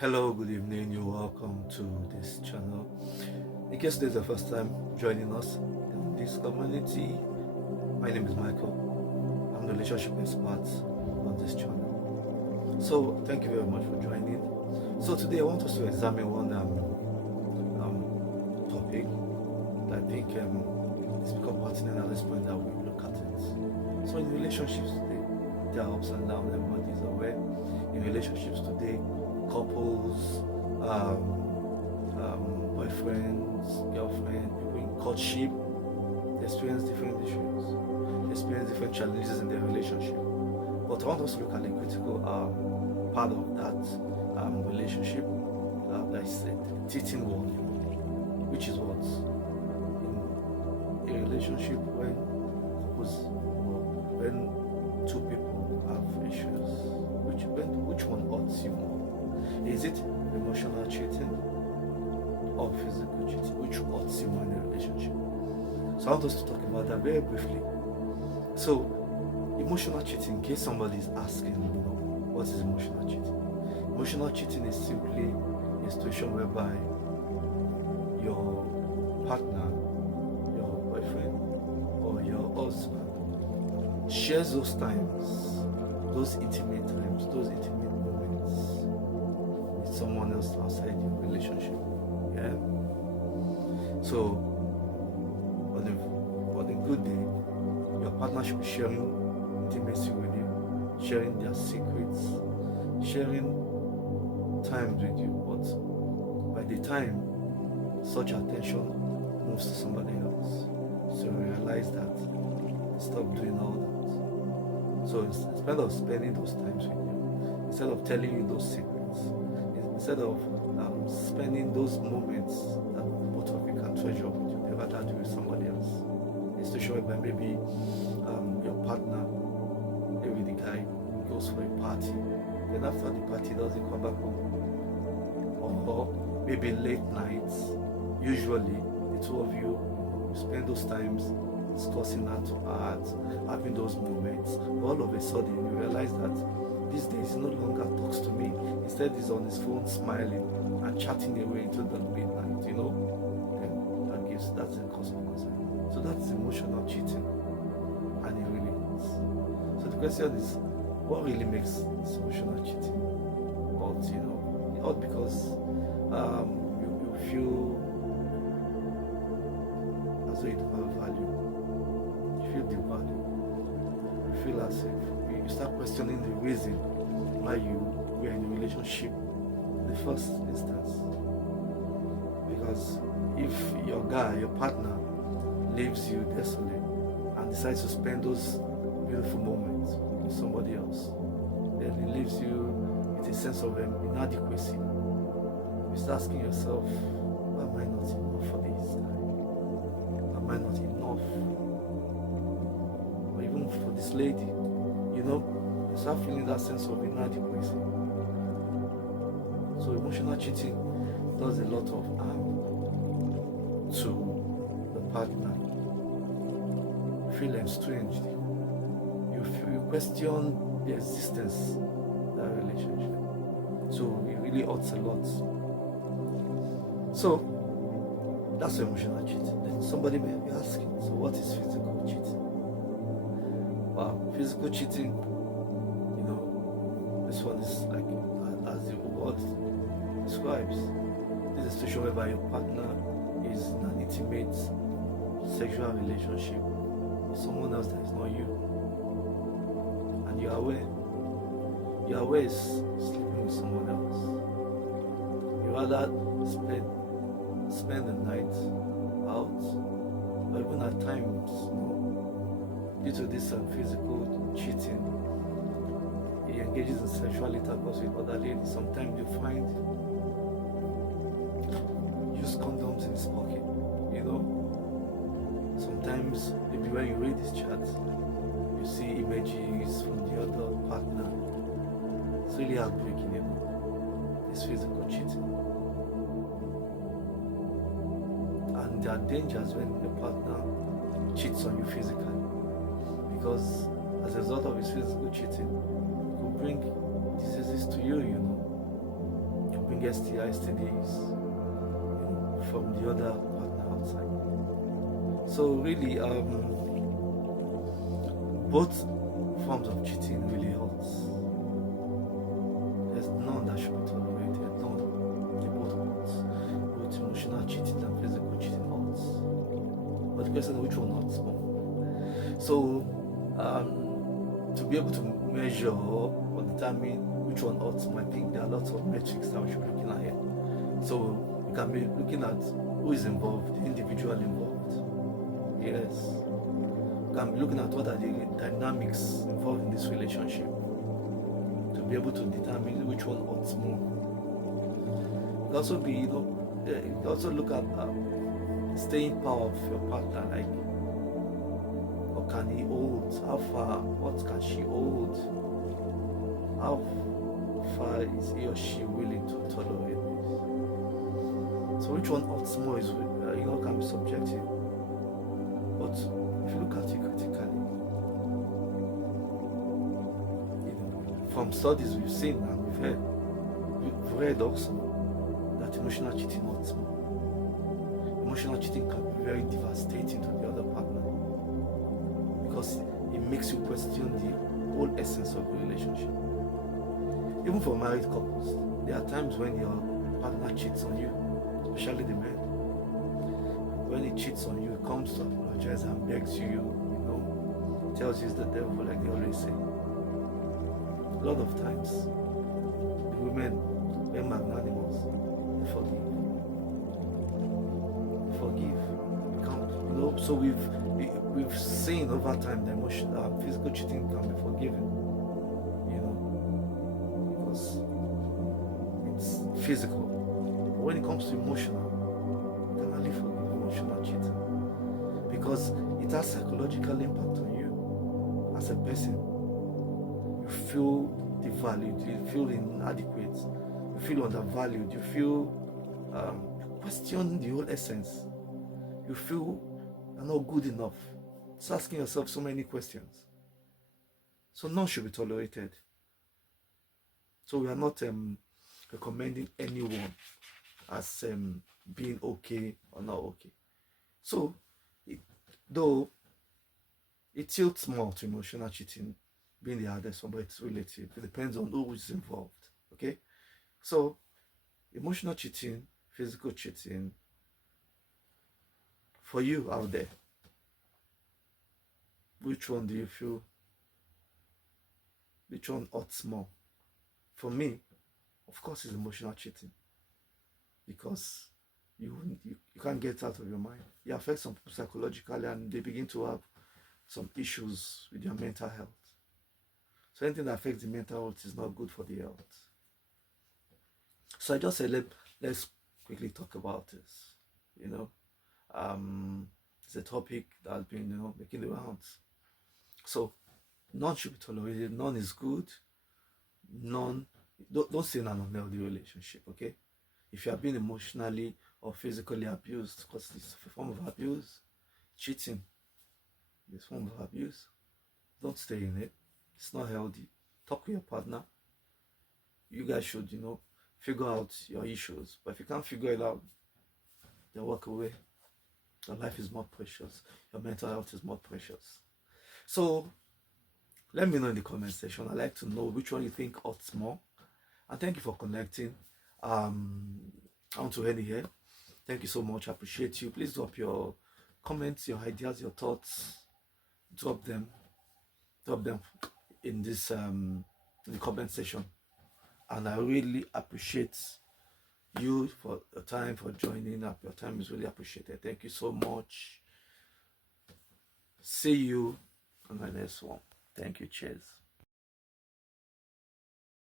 Hello, good evening. You're welcome to this channel. In case this is the first time joining us in this community, my name is Michael. I'm the relationship expert on this channel. So, thank you very much for joining. So, today I want us to examine one topic that I think it's become pertinent at this point that we look at it. So, in relationships today, there are ups and downs, everybody's aware. In relationships today, couples, boyfriends, girlfriends, people in courtship, they experience different issues, they experience different challenges in their relationship. But I want us to look at the critical part of that relationship, that is a cheating one, which is what in a relationship when two people have issues, which one hurts you more? Is it emotional cheating or physical cheating? Which hurts you more in a relationship? So I want us to talk about that very briefly. So, emotional cheating, in case somebody is asking, what is emotional cheating? Emotional cheating is simply a situation whereby your partner, your boyfriend, or your husband shares those times, those intimate times, those intimate moments with someone else outside your relationship. Yeah. So on a good day, your partner should be sharing intimacy with you, sharing their secrets, sharing times with you. But by the time such attention moves to somebody else, so realize that, stop doing all that. So instead of spending those times with you, instead of telling you those secrets, instead of spending those moments that both of you can treasure with you, never that do with somebody else. It's to show by maybe your partner, maybe the guy goes for a party, then after the party doesn't come back home, or maybe late nights. Usually, the two of you spend those times discussing heart to heart, having those moments. All of a sudden, you realize that these days he no longer talks to me. Instead, he's on his phone smiling and chatting away into the midnight, Then that's the cause of concern. So that's emotional cheating, and it really is. So the question is, what really makes this emotional cheating? Not because you feel as though you don't have value. You feel devalued. You feel as if you start questioning the reason why you were in a relationship in the first instance. Because if your partner, leaves you desolate and decides to spend those beautiful moments with somebody else, then he leaves you with a sense of inadequacy. You start asking yourself, why am I not enough for this guy? Why am I not enough? Or even for this lady, you start feeling that sense of inadequacy. So emotional cheating does a lot of harm to the partner. You feel estranged. You question the existence of that relationship. So it really hurts a lot. So that's emotional cheating. Then somebody may be asking, so what is physical cheating? Wow, physical cheating, this one is like, as the word describes, this is a situation whereby your partner is in an intimate sexual relationship with someone else that is not you, and you're aware is sleeping with someone else. You rather spend the night out, or even at times, due to this physical cheating, he engages in sexual intercourse with other ladies. Sometimes you find use condoms in his pocket, Sometimes, maybe when you read his chat, you see images from the other partner. It's really heartbreaking, This physical cheating. And there are dangers when your partner cheats on you physically, because as a result of his physical cheating, it could bring diseases to you, STI, STDs, from the other partner outside. So really, both forms of cheating really hurts. There's none that should be tolerated. None. They both hurts. Both emotional cheating and physical cheating hurts. But the question is, which one hurts more? So, to be able to measure or determine which one hurts more, I think there are lots of metrics that we should be looking at here. So you can be looking at who is involved, the individual involved. Yes. You can be looking at what are the dynamics involved in this relationship to be able to determine which one hurts more. You can also be, you can also look at staying power of your partner, like what can he hold? How far? What can she hold? How far is he or she willing to tolerate this? So which one hurts more is can be subjective. But if you look at it critically, from studies we've seen and we've read also that emotional cheating hurts more. Emotional cheating can be very devastating to the other partner because it makes you question the whole essence of the relationship. Even for married couples, there are times when your partner cheats on you, especially the men. When he cheats on you, he comes to apologize and begs you, tells you it's the devil, like they always say. A lot of times, the women, when magnanimous, they forgive. So we've seen over time that physical cheating can be forgiven, because it's physical. But when it comes to emotional, you can only forgive emotional cheating because it has psychological impact on you as a person. You feel devalued, you feel inadequate, you feel undervalued, you feel question the whole essence. You feel you're not good enough. It's asking yourself so many questions. So none should be tolerated. So we are not recommending anyone as being okay or not okay. So though it tilts more to emotional cheating being the hardest one, but it's relative. It depends on who is involved. Okay? So emotional cheating, physical cheating, for you out there, which one do you feel? Which one hurts more? For me, of course, it's emotional cheating because you can't get out of your mind. It affects some people psychologically, and they begin to have some issues with their mental health. So anything that affects the mental health is not good for the health. So I just said let's quickly talk about this. It's a topic that has been making the rounds. So none should be tolerated. None is good. None. Don't stay in an unhealthy relationship. Okay. If you are being emotionally or physically abused, because it's a form of abuse, cheating is a form of abuse. Don't stay in it. It's not healthy. Talk to your partner. You guys should, figure out your issues. But if you can't figure it out, then walk away. Your life is more precious. Your mental health is more precious. So let me know in the comment section. I'd like to know which one you think hurts more. And thank you for connecting. I want to end here. Thank you so much. I appreciate you. Please drop your comments, your ideas, your thoughts. Drop them in this in the comment section. And I really appreciate you for your time, for joining up. Your time is really appreciated. Thank you so much. See you on my next one. Thank you. Cheers.